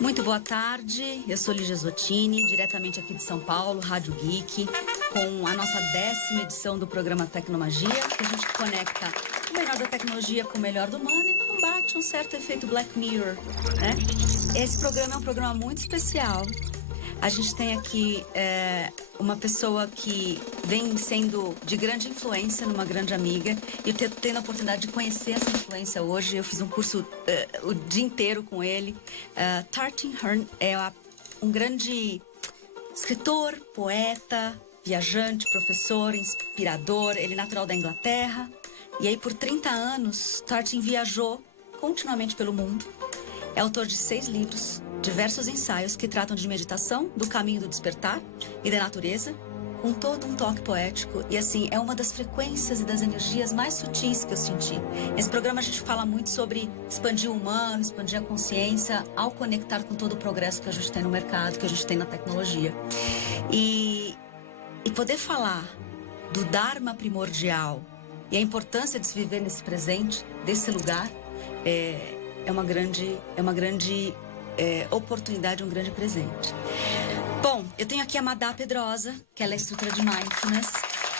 Muito boa tarde, eu sou Lígia Zottini, diretamente aqui de São Paulo, Rádio Geek, com a nossa 10ª edição do programa Tecnomagia, que a gente conecta o melhor da tecnologia com o melhor do humano e combate um certo efeito Black Mirror, né? Esse programa é um programa muito especial. A gente tem aqui uma pessoa que vem sendo de grande influência numa grande amiga. E eu tendo a oportunidade de conhecer essa influência hoje. Eu fiz um curso o dia inteiro com ele. Tarchin Hearn é um grande escritor, poeta, viajante, professor, inspirador. Ele é natural da Inglaterra. E aí, por 30 anos, Tarchin viajou continuamente pelo mundo. É autor de 6 livros, diversos ensaios que tratam de meditação, do caminho do despertar e da natureza, com todo um toque poético. E assim, é uma das frequências e das energias mais sutis que eu senti. Nesse programa a gente fala muito sobre expandir o humano, expandir a consciência, ao conectar com todo o progresso que a gente tem no mercado, que a gente tem na tecnologia. E poder falar do Dharma Primordial e a importância de se viver nesse presente, desse lugar, é uma grande oportunidade, um grande presente. Bom, eu tenho aqui a Madá Pedrosa, que ela é instrutora de Mindfulness,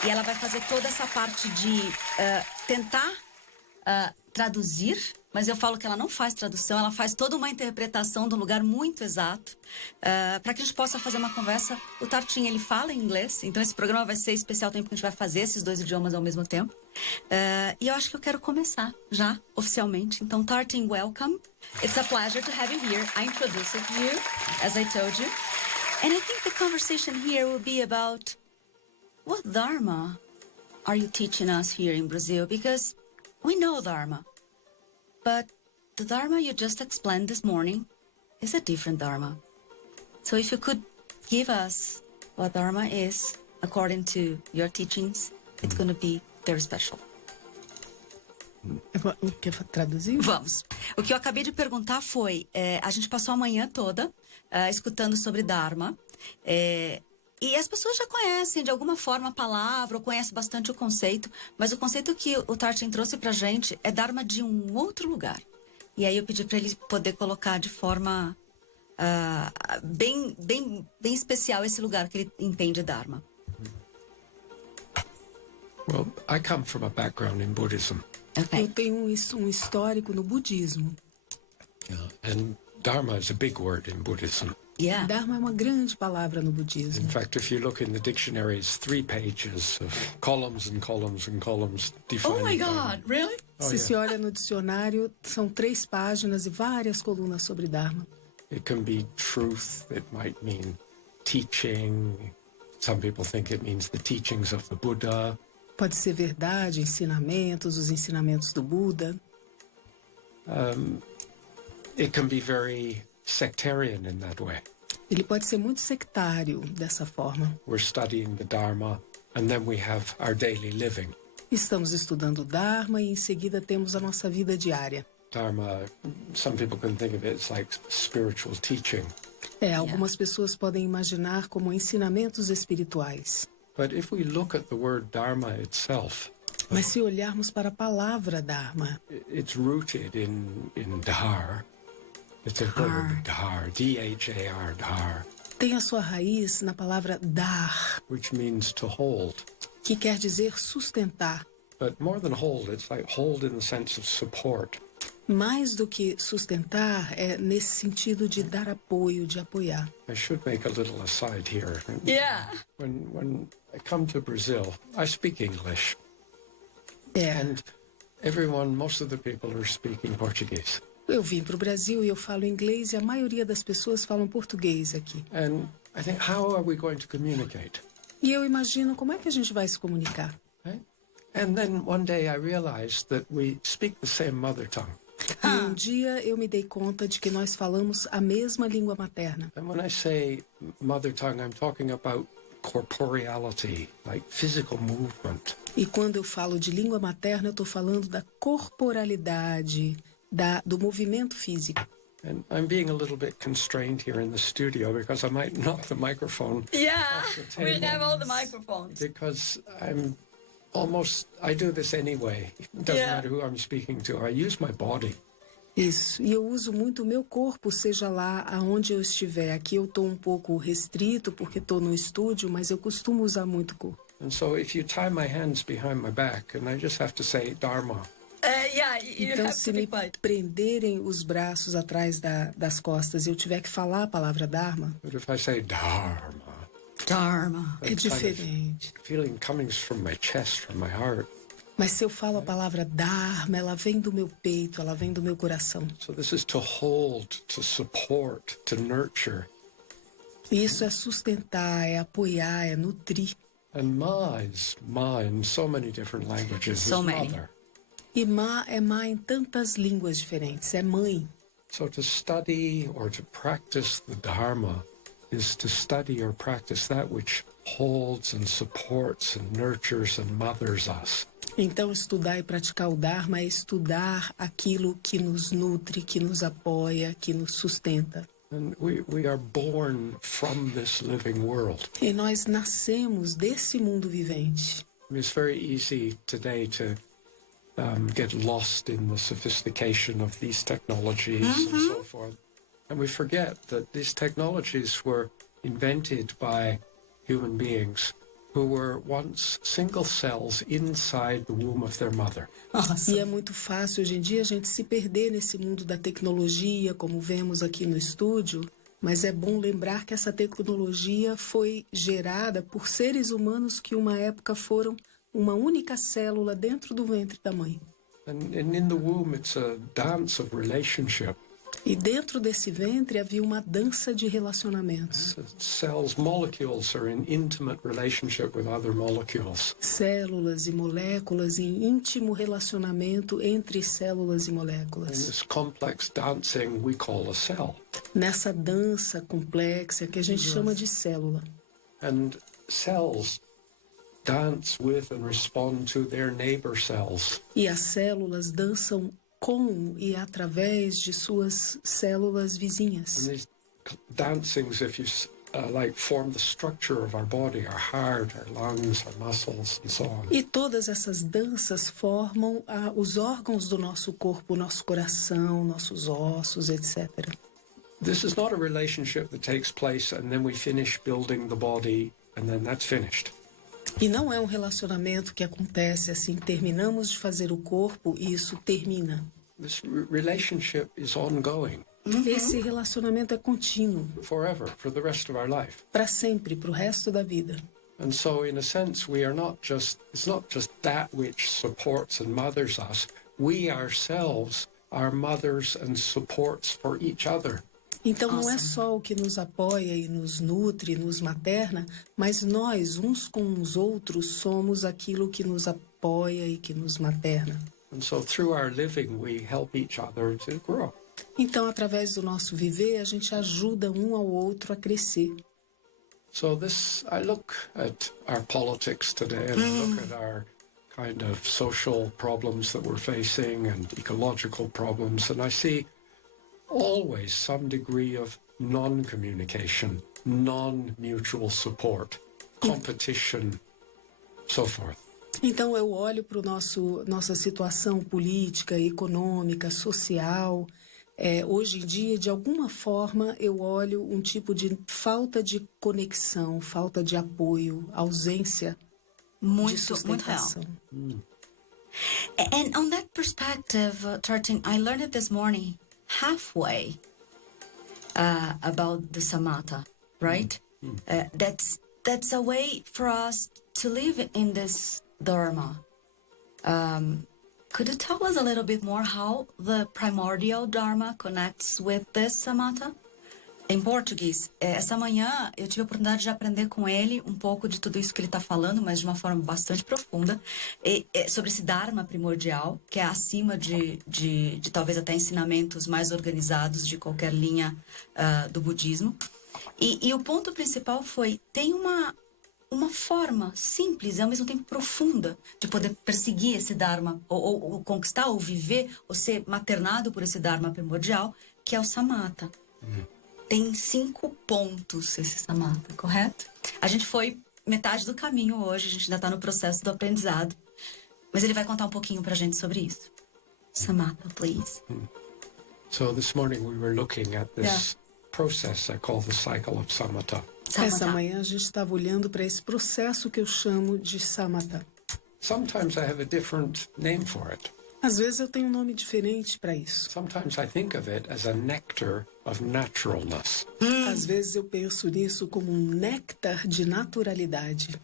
e ela vai fazer toda essa parte de tentar traduzir, mas eu falo que ela não faz tradução, ela faz toda uma interpretação de um lugar muito exato, para que a gente possa fazer uma conversa. O Tarchin, ele fala em inglês, então esse programa vai ser especial, tempo que a gente vai fazer esses 2 idiomas ao mesmo tempo. E eu acho que eu quero começar já, oficialmente. Então, Tarchin, welcome. It's a pleasure to have you here. I introduced you, as I told you. And I think the conversation here will be about what Dharma are you teaching us here in Brazil? Because we know Dharma, but the Dharma you just explained this morning is a different Dharma. So if you could give us what Dharma is according to your teachings, it's going to be very special. Quer traduzir? Vamos. O que eu acabei de perguntar foi, a gente passou a manhã toda escutando sobre Dharma, e as pessoas já conhecem de alguma forma a palavra, ou conhecem bastante o conceito, mas o conceito que o Tarchin trouxe pra gente é Dharma de um outro lugar. E aí eu pedi para ele poder colocar de forma bem especial esse lugar que ele entende Dharma. Well, I come from a background in Buddhism. Okay. Eu tenho um histórico no budismo. And Dharma is a big word in Buddhism. Yeah. Dharma é uma grande palavra no budismo. In fact, if you look in the dictionaries, 3 pages of columns and columns and columns defining Oh my Dharma. God, really? Se olha no dicionário, são 3 páginas e várias colunas sobre Dharma. It can be truth, it might mean teaching. Some people think it means the teachings of the Buddha. Pode ser verdade, ensinamentos, os ensinamentos do Buda. It can be very sectarian in that way. Ele pode ser muito sectário dessa forma. We're studying the Dharma and then we have our daily living. Estamos estudando o Dharma e em seguida temos a nossa vida diária. Dharma, some people can think of it as like spiritual teaching. Algumas pessoas podem imaginar como ensinamentos espirituais. But if we look at the word Dharma itself, Mas se olharmos para a palavra Dharma, it's rooted in Dhar. It's a verb, Dhar, D-H-A-R, Dhar, tem a sua raiz na palavra dar, which means to hold. que quer dizer sustentar. But more than hold, it's like hold in the sense of support. Mais do que sustentar, é nesse sentido de dar apoio, de apoiar. I should make a little aside here. Yeah. When I come to Brazil, I speak English. And most of the people are speaking Portuguese. Eu vim para o Brasil e eu falo inglês e a maioria das pessoas falam português aqui. And I think, how are we going to communicate? E eu imagino como é que a gente vai se comunicar. Right? And then one day I realized that we speak the same mother tongue. E um dia eu me dei conta de que nós falamos a mesma língua materna. And when I say mother tongue, I'm talking about corporeality, like physical movement. E quando eu falo de língua materna, eu estou falando da corporalidade, do movimento físico. And I'm being a little bit constrained here in the studio because I might knock the microphone Yeah, off the we table. have all the microphones. Because I do this anyway. It doesn't matter who I'm speaking to. I use my body. Isso, e eu uso muito o meu corpo, seja lá aonde eu estiver. Aqui eu estou um pouco restrito porque estou no estúdio, mas eu costumo usar muito o corpo. And so if you tie my hands behind my back and I just have to say Dharma. Então, se me prenderem os braços atrás das costas e eu tiver que falar a palavra Dharma, But if I say Dharma, é diferente. Feeling coming from my chest, from my heart. Mas se eu falo a palavra Dharma, ela vem do meu peito, ela vem do meu coração. So this is to hold, to support, to nurture. Isso é sustentar, é apoiar, é nutrir. And Ma is Ma in so many different languages. So is many. mother. E Ma é Ma em tantas línguas diferentes, é mãe. So to study or to practice the Dharma is to study or practice that which holds and supports and nurtures and mothers us. Então, estudar e praticar o Dharma é estudar aquilo que nos nutre, que nos apoia, que nos sustenta. And we are born from this living world. E nós nascemos desse mundo vivente. It's very easy today to get lost in the sophistication of these technologies and so forth. And we forget that these technologies were invented by human beings who were once single cells inside the womb of their mother. Nossa. E é muito fácil hoje em dia a gente se perder nesse mundo da tecnologia, como vemos aqui no estúdio, mas é bom lembrar que essa tecnologia foi gerada por seres humanos que uma época foram uma única célula dentro do ventre da mãe. And in the womb it's a dance of relationship. E dentro desse ventre havia uma dança de relacionamentos. Cells, molecules are in intimate relationship with other molecules. Células e moléculas em íntimo relacionamento entre células e In moléculas. this complex dancing we call a cell. Nessa dança complexa que a gente chama de célula. And cells dance with and respond to their neighbor cells. E as células dançam com e através de suas células vizinhas. And these dancings, if you form the structure of our body, our heart, our lungs, our muscles, and so on. E todas essas danças formam os órgãos do nosso corpo, nosso coração, nossos ossos, etc. This is not a relationship that takes place and then we finish building the body and then that's finished. E não é um relacionamento que acontece assim, terminamos de fazer o corpo e isso termina. This relationship is ongoing. Esse relacionamento é contínuo. Forever, for the rest of our life. Para sempre, para o resto da vida. And so in a sense we are it's not just that which supports and mothers us. We ourselves are mothers and supports for each other. Então não é só o que nos apoia e nos nutre, nos materna, mas nós, uns com os outros, somos aquilo que nos apoia e que nos materna. And so through our living we help each other to grow. Então, através do nosso viver, a gente ajuda um ao outro a crescer. So I look at our politics today and I look at our kind of social problems that we're facing and ecological problems, and I see always some degree of non-communication, non-mutual support, competition, so forth. Então eu olho para nossa situação política, econômica, social. Hoje em dia, de alguma forma, eu olho um tipo de falta de conexão, falta de apoio, ausência de sustentação. Muito real. And on that perspective, Tarchin, I learned it this morning. Halfway about the samatha, right? That's a way for us to live in this dharma. Could you tell us a little bit more how the primordial dharma connects with this samatha? Em português, essa manhã eu tive a oportunidade de aprender com ele um pouco de tudo isso que ele está falando, mas de uma forma bastante profunda, sobre esse Dharma primordial, que é acima de talvez até ensinamentos mais organizados de qualquer linha do budismo. E o ponto principal foi, tem uma forma simples e ao mesmo tempo profunda de poder perseguir esse Dharma, ou conquistar, ou viver, ou ser maternado por esse Dharma primordial, que é o samatha. Tem 5 pontos esse samatha, correto? A gente foi metade do caminho hoje, a gente ainda está no processo do aprendizado. Mas ele vai contar um pouquinho pra gente sobre isso. Samatha, please. So this morning we were looking at this process I call the cycle of Samatha. Essa manhã a gente estava olhando para esse processo que eu chamo de Samatha. Sometimes I have a different name for it. Às vezes eu tenho um nome diferente para isso. Sometimes I think of it as a nectar of naturalness. Às vezes eu penso nisso como um néctar de naturalidade.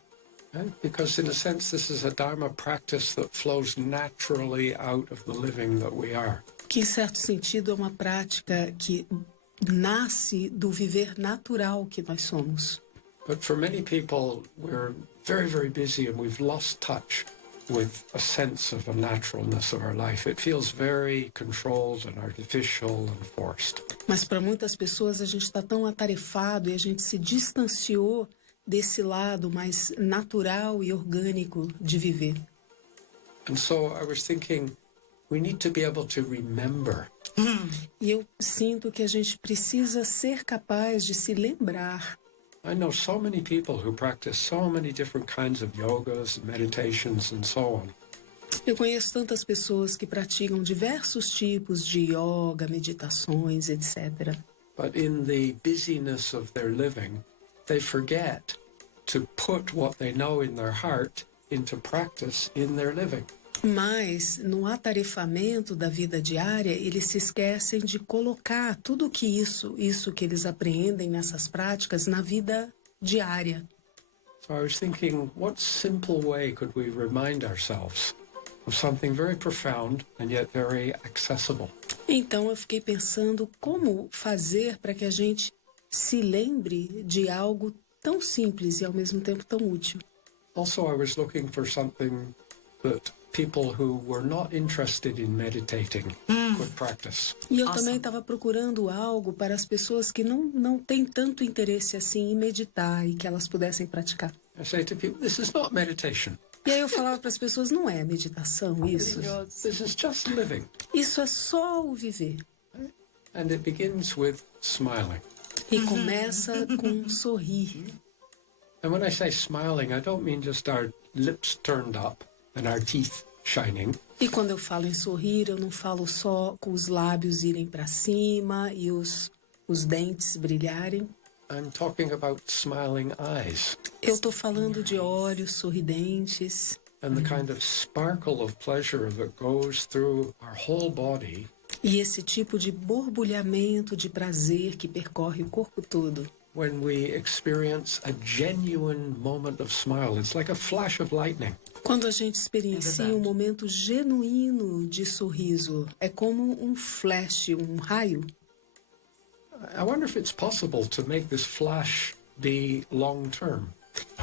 Because in a sense this is a Dharma practice that flows naturally out of the living that we are. Que em certo sentido é uma prática que nasce do viver natural que nós somos. But for many people we're very, very busy and we've lost touch with a sense of a naturalness of our life. It feels very controlled and artificial and forced. Mas para muitas pessoas a gente está tão atarefado e a gente se distanciou desse lado mais natural e orgânico de viver. And so I was thinking we need to be able to remember. E eu sinto que a gente precisa ser capaz de se lembrar. I know so many people who practice so many different kinds of yogas, meditations and so on. Eu conheço tantas pessoas que praticam diversos tipos de yoga, meditações, etc. But in the busyness of their living, they forget to put what they know in their heart into practice in their living. Mas, no atarefamento da vida diária, eles se esquecem de colocar tudo que isso que eles apreendem nessas práticas na vida diária. So I was thinking, what simple way could we remind ourselves of something very profound and yet very accessible? Então, eu fiquei pensando como fazer para que a gente se lembre de algo tão simples e ao mesmo tempo tão útil. Also, I was looking for something that people who were not interested in meditating could practice. E eu também estava procurando algo para as pessoas que não têm tanto interesse assim em meditar e que elas pudessem praticar. I say to people, this is not meditation. E aí eu falava para as pessoas, não é meditação isso. This is just living. Isso é só o viver. And it begins with smiling. E começa com um sorrir. And when I say smiling, I don't mean just our lips turned up and our teeth shining. E quando eu falo em sorrir, eu não falo só com os lábios irem para cima e os dentes brilharem. I'm talking about smiling eyes. Eu estou falando de olhos sorridentes. And the kind of sparkle of pleasure that goes through our whole body. E esse tipo de borbulhamento de prazer que percorre o corpo todo. When we experience a genuine moment of smile, it's like a flash of lightning. Quando a gente experiencia um momento genuíno de sorriso, é como um flash, um raio. I wonder if it's possible to make this flash be long term.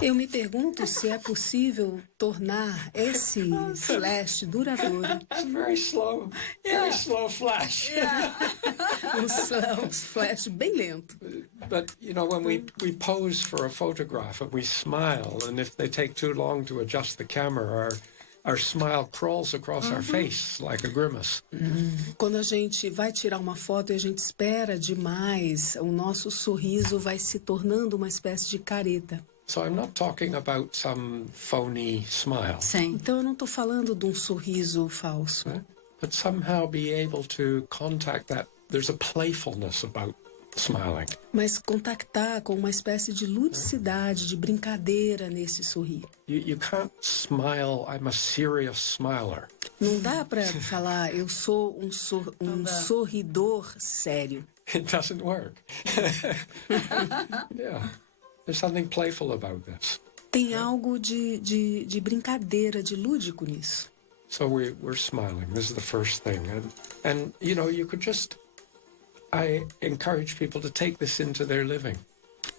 Eu me pergunto se é possível tornar esse flash duradouro. It's very slow flash. Um flash bem lento. But, you know, when we pose for a photograph and we smile, and if they take too long to adjust the camera, our smile crawls across our face like a grimace. Quando a gente vai tirar uma foto e a gente espera demais, o nosso sorriso vai se tornando uma espécie de careta. So I'm not talking about some phony smile. Sim. Então eu não estou falando de um sorriso falso. But somehow be able to contact that. There's a playfulness about smiling. Mas contactar com uma espécie de ludicidade, de brincadeira nesse sorrir. You can't smile, I'm a serious smiler. Não dá para falar, eu sou um sorridor sério. It doesn't work. Yeah. There's something playful about this. Tem algo de brincadeira, de lúdico nisso. So we're smiling. This is the first thing. And you know, you could just... I encourage people to take this into their living.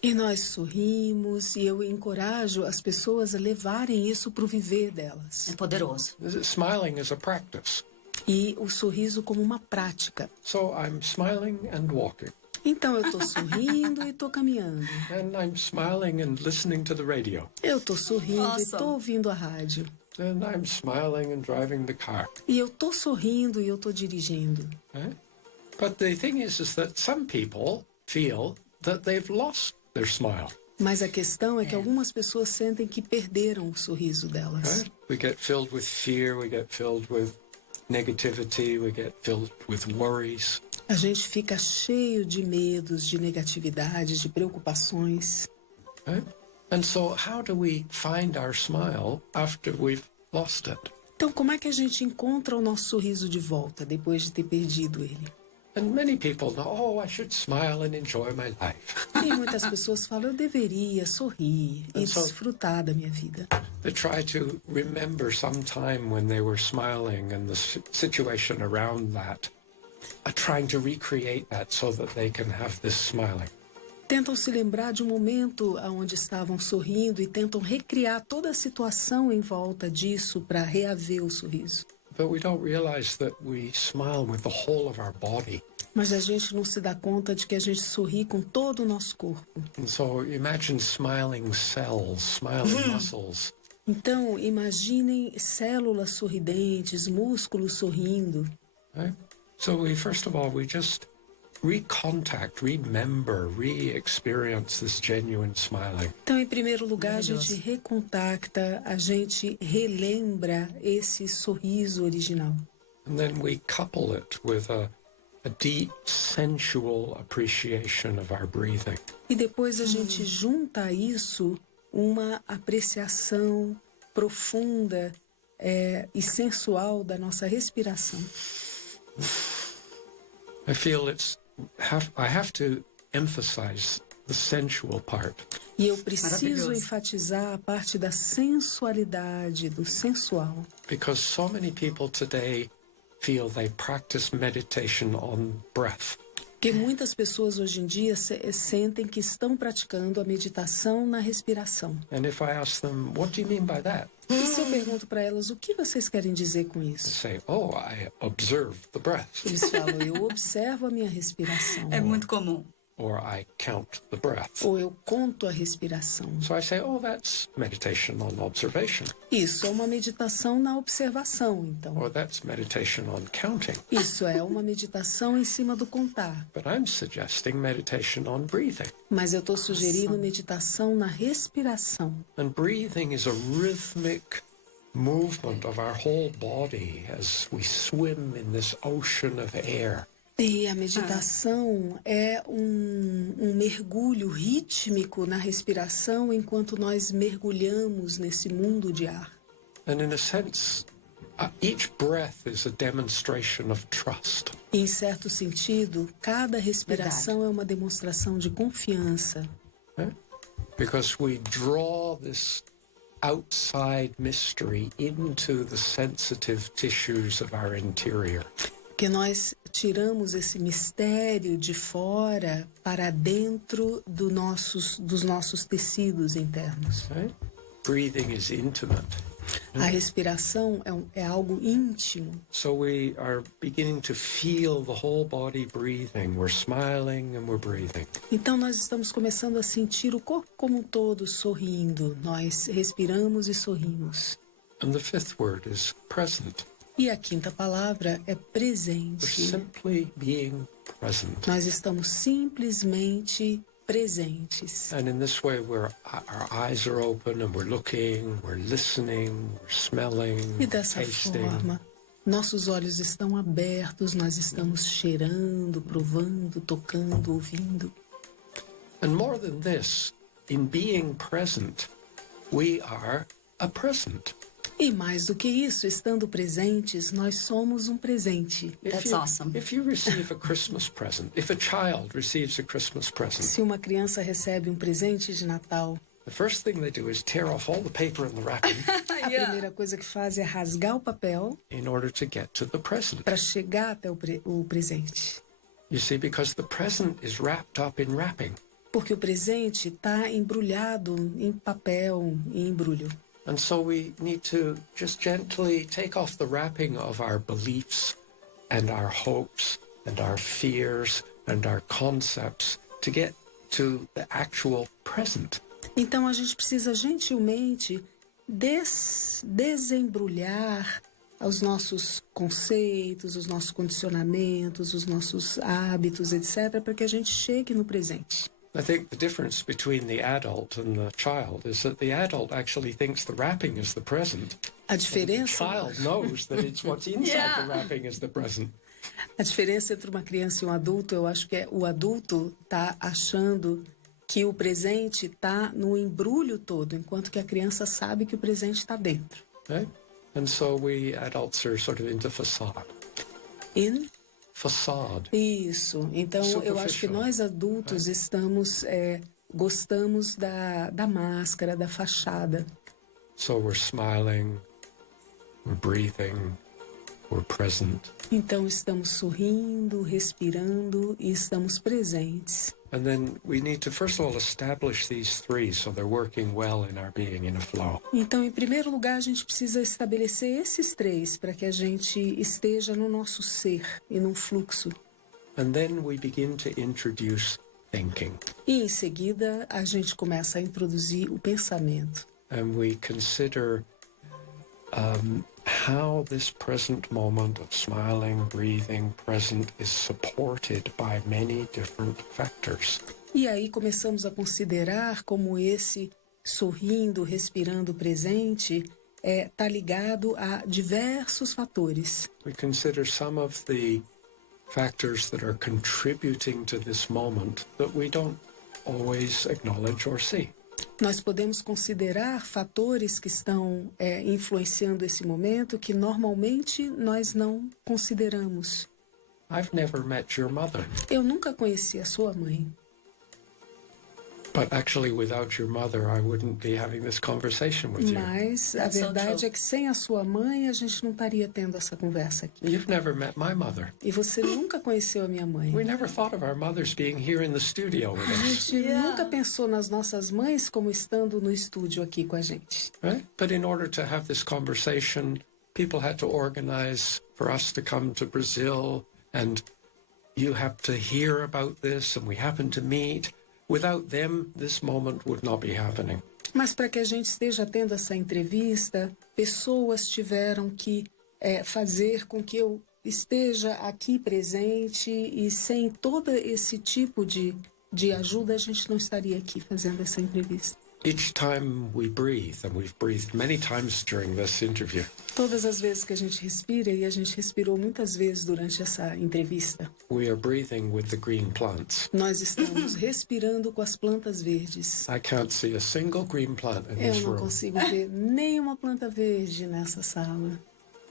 E nós sorrimos e eu encorajo as pessoas a levarem isso para o viver delas. É poderoso. Smiling is a practice. E o sorriso como uma prática. So I'm smiling and walking. Então eu estou sorrindo e estou caminhando. And I'm smiling and listening to the radio. Eu estou sorrindo e estou ouvindo a rádio. And I'm smiling and driving the car. E eu estou sorrindo e eu estou dirigindo. But the thing is that some people feel that they've lost their smile. Mas a questão é que algumas pessoas sentem que perderam o sorriso delas. We get filled with fear, we get filled with negativity, we get filled with worries. A gente fica cheio de medos, de negatividades, de preocupações. Right? And so how do we find our smile after we've lost it? Então, como é que a gente encontra o nosso sorriso de volta depois de ter perdido ele? And many people know, oh, I should smile and enjoy my life. E muitas pessoas falam, eu deveria sorrir e desfrutar da minha vida. They try to remember some time when they were smiling and the situation around that, trying to recreate that so that they can have this smiling. Tentam se lembrar de um momento onde estavam sorrindo e tentam recriar toda a situação em volta disso para reaver o sorriso. But we don't realize that we smile with the whole of our body. Mas a gente não se dá conta de que a gente sorri com todo o nosso corpo. And so imagine smiling cells, smiling muscles. Então, imaginem células sorridentes, músculos sorrindo. Right? So first of all, we just remember, re-experience this genuine smiling. Então, em primeiro lugar, a gente recontacta, a gente relembra esse sorriso original. And then we couple it with a deep sensual appreciation of our breathing. E depois a gente junta a isso uma apreciação profunda e sensual da nossa respiração. I feel I have to emphasize the sensual part. E eu preciso enfatizar a parte da sensualidade, do sensual. Because so many people today feel they practice meditation on breath. Porque muitas pessoas hoje em dia sentem que estão praticando a meditação na respiração. And if I ask them, what do you mean by that? E se eu pergunto para elas, o que vocês querem dizer com They isso? say, oh, I observe the breath. Eles falam, eu observo a minha respiração. É muito comum. Or I count the breath. Ou eu conto a respiração. So I say, oh, that's meditation on observation. Isso é uma meditação na observação, então. Or that's meditation on counting. Isso é uma meditação em cima do contar. But I'm suggesting meditation on breathing. Mas eu estou sugerindo meditação na respiração. And breathing is a rhythmic movement of our whole body as we swim in this ocean of air. E a meditação é um mergulho rítmico na respiração enquanto nós mergulhamos nesse mundo de ar. And in a sense, each breath is a demonstration of trust. E, em certo sentido, cada respiração é uma demonstração de confiança. Right? Because we draw this outside mystery into the sensitive tissues of our interior. Porque nós tiramos esse mistério de fora para dentro dos nossos tecidos internos. Right? Breathing is intimate. A respiração é algo íntimo. So we are beginning to feel the whole body breathing. We're smiling and we're breathing. Então nós estamos começando a sentir o corpo como um todo sorrindo. Nós respiramos e sorrimos. And the fifth word is present. E a quinta palavra é We're presente. simply being present. Nós estamos simplesmente presentes. And in this way, our eyes are open and we're looking, we're listening, we're smelling, E dessa tasting. forma, nossos olhos estão abertos, nós estamos cheirando, provando, tocando, ouvindo. And more than this, in being present, we are a present. E mais do que isso, estando presentes, nós somos um presente. That's awesome. If you receive a Christmas present, if a child receives a Christmas present, Se uma criança recebe um presente de Natal, the first thing they do is tear off all the paper and the wrapping a primeira coisa que faz é rasgar o papel in order to get to the present. para chegar até o presente. You see, because the present is wrapped up in wrapping. Porque o presente está embrulhado em papel, em embrulho. And so we need to just gently take off the wrapping of our beliefs and our hopes and our fears and our concepts to get to the actual present. Então a gente precisa gentilmente desembrulhar os nossos conceitos, os nossos condicionamentos, os nossos hábitos, etc., para que a gente chegue no presente. I think the difference between the adult and the child is that the adult actually thinks the wrapping is the present. A The diferença, child knows that it's what's inside the wrapping is the present. A diferença entre uma criança e um adulto, eu acho que é o adulto tá achando que o presente está no embrulho todo, enquanto que a criança sabe que o presente está dentro. Right? And so we adults are sort of into facade. In? Facade. Isso. Então, eu acho que nós adultos estamos gostamos da máscara, da fachada. So we're smiling, we're breathing, we're present. Então, estamos sorrindo, respirando e estamos presentes. And then we need to, first of all, establish these three so they're working well in our being, in a flow. Então, em primeiro lugar, a gente precisa estabelecer esses três para que a gente esteja no nosso ser e num fluxo. And then we begin to introduce thinking. E, em seguida, a gente começa a introduzir o pensamento. And we consider how this present moment of smiling, breathing, present is supported by many different factors. E aí começamos a considerar como esse sorrindo, respirando presente está ligado a diversos fatores. We consider some of the factors that are contributing to this moment that we don't always acknowledge or see. Nós podemos considerar fatores que estão influenciando esse momento que normalmente nós não consideramos. I've never met your mother, Eu nunca conheci a sua mãe, but actually without your mother I wouldn't be having this conversation with you. mas a That's so verdade true. é que sem a sua mãe a gente não estaria tendo essa conversa aqui. You've never met my mother. E você nunca conheceu a minha mãe. We never thought of our mothers being here in the studio with A us, gente nunca pensou nas nossas mães como estando no estúdio aqui com a gente. right? But in order to have this conversation, people had to organize for us to come to Brazil, and you have to hear about this, and we happened to meet. Without them, this moment would not be happening. Mas para que a gente esteja tendo essa entrevista, pessoas tiveram que fazer com que eu esteja aqui presente, e sem todo esse tipo de ajuda a gente não estaria aqui fazendo essa entrevista. Each time we breathe, and we've breathed many times during this interview, Todas as vezes que a gente respira, e a gente respirou muitas vezes durante essa entrevista, we are breathing with the green plants. nós estamos respirando com as plantas verdes. I can't see a single green plant in Eu this não room, consigo ver nenhuma planta verde nessa sala.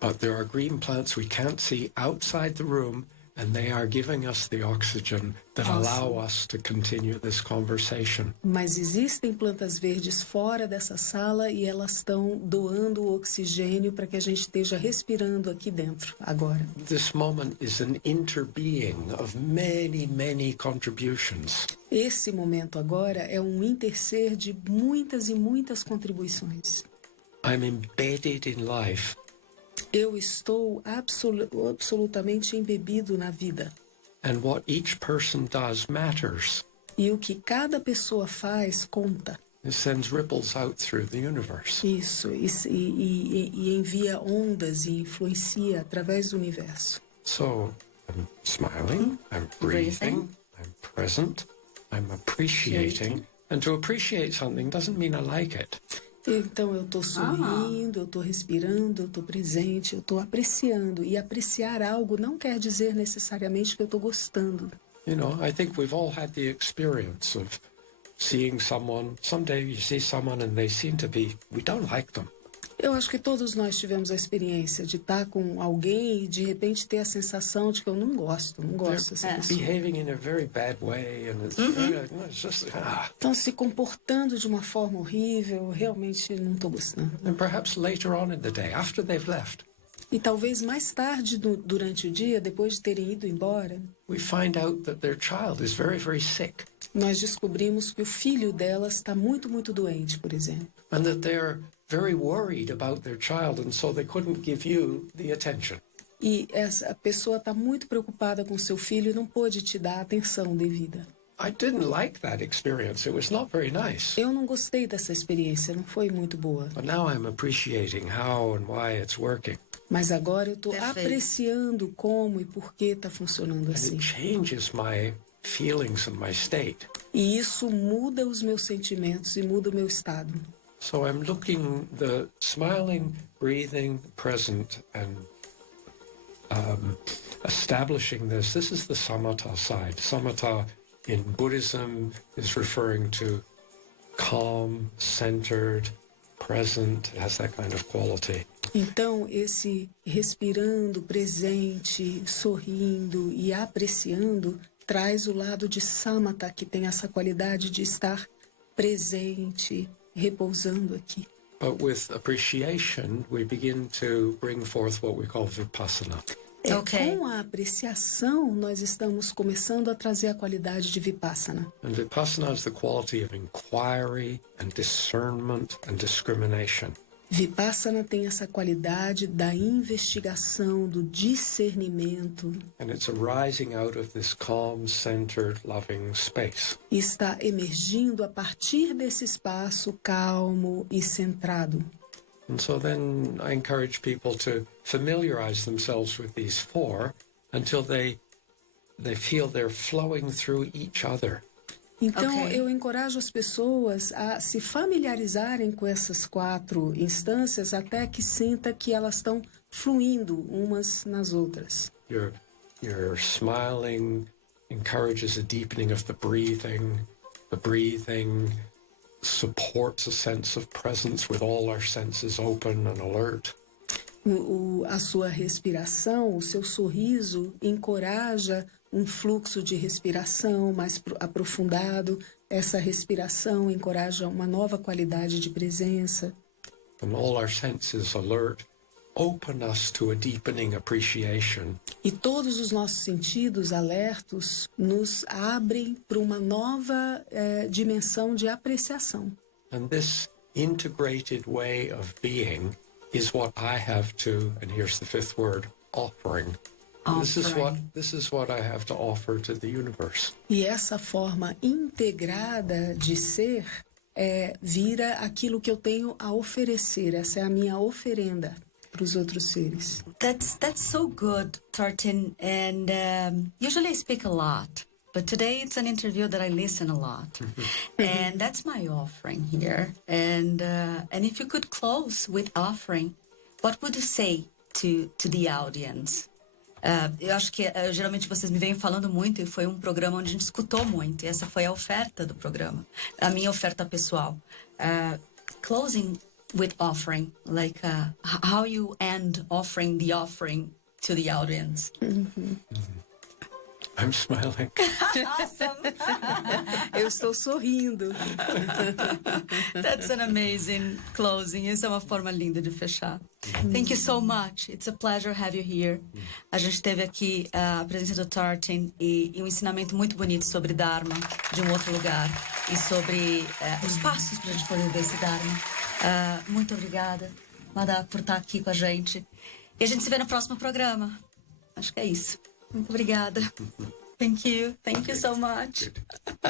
but there are green plants we can't see outside the room, and they are giving us the oxygen that allow us to continue this conversation. Mas existem plantas verdes fora dessa sala e elas estão doando o oxigênio para que a gente esteja respirando aqui dentro, agora. This moment is an interbeing of many, many contributions. Esse momento agora é um interser de muitas e muitas contribuições. I'm embedded in life. Eu estou absolutamente embebido na vida. And what each person does matters. E o que cada pessoa faz conta. It sends ripples out through the universe. Isso, e envia ondas e influencia através do universo. So I'm smiling, I'm breathing, I'm present, I'm appreciating. And to appreciate something doesn't mean I like it. Então eu estou sorrindo, eu estou respirando, eu estou presente, eu estou apreciando. E apreciar algo não quer dizer necessariamente que eu estou gostando. You know, I think we've all had the experience of seeing someone. Someday you see someone and they seem to be, we don't like them. Eu acho que todos nós tivemos a experiência de estar com alguém e de repente ter a sensação de que eu não gosto dessa pessoa. Behaving in a very bad way, and it's just, Estão se comportando de uma forma horrível, eu realmente não estou gostando. And perhaps later on in the day, after they've left, E talvez mais tarde, durante o dia, depois de terem ido embora, we find out that their child is very, very sick, nós descobrimos que o filho delas está muito, muito doente, por exemplo. and that they're very worried about their child, and so they couldn't give you the attention. E essa pessoa está muito preocupada com seu filho e não pôde te dar a atenção devida. I didn't like that experience. It was not very nice. Eu não gostei dessa experiência, não foi muito boa. But now I'm appreciating how and why it's working. Mas agora eu estou Perfeito. apreciando como e por que está funcionando And assim. it changes my feelings and my state. E isso muda os meus sentimentos e muda o meu estado. So I'm looking, the smiling, breathing, present, and establishing this. This is the samatha side. Samatha in Buddhism is referring to calm, centered, present. It has that kind of quality. Então, esse respirando, presente, sorrindo e apreciando traz o lado de samatha, que tem essa qualidade de estar presente, repousando aqui. But with appreciation, we begin to bring forth what we call vipassana. Okay. Com a apreciação, nós estamos começando a trazer a qualidade de vipassana. And vipassana is the quality of inquiry and discernment and discrimination. Vipassana tem essa qualidade da investigação, do discernimento. And it's arising out of this calm, centered, loving space. E está emergindo a partir desse espaço calmo e centrado. And so then I encourage people to familiarize themselves with these four until they feel they're flowing through each other. Então, Ok. eu encorajo as pessoas a se familiarizarem com essas 4 instâncias até que sinta que elas estão fluindo umas nas outras. Your smiling encourages a deepening of the breathing. The breathing supports a sense of presence with all our senses open and alert. A sua respiração, o seu sorriso encoraja um fluxo de respiração mais aprofundado. Essa respiração encoraja uma nova qualidade de presença. And all our senses alert open us to a deepening appreciation. E todos os nossos sentidos alertos nos abrem para uma nova dimensão de apreciação. And this integrated way of being is what I have to, and here's the 5th word, offering. This is what I have to offer to the universe. E essa forma integrada de ser vira aquilo que eu tenho a oferecer. Essa é a minha oferenda para os outros seres. That's so good, Tarchin. And usually I speak a lot, but today it's an interview that I listen a lot, and that's my offering here. And if you could close with offering, what would you say to the audience? Eu acho que geralmente vocês me vêm falando muito e foi um programa onde a gente escutou muito. E essa foi a oferta do programa, a minha oferta pessoal. Closing with offering, like how you end offering the offering to the audience. I'm smiling. Awesome. Eu estou sorrindo. That's an amazing closing. Isso é uma forma linda de fechar. Thank you so much. It's a pleasure have you here. A gente teve aqui a presença do Tarchin e um ensinamento muito bonito sobre Dharma de um outro lugar e sobre os passos para a gente poder ver esse Dharma. Muito obrigada, Madá, por estar aqui com a gente. E a gente se vê no próximo programa. Acho que é isso. Muito obrigada. Thank you so much.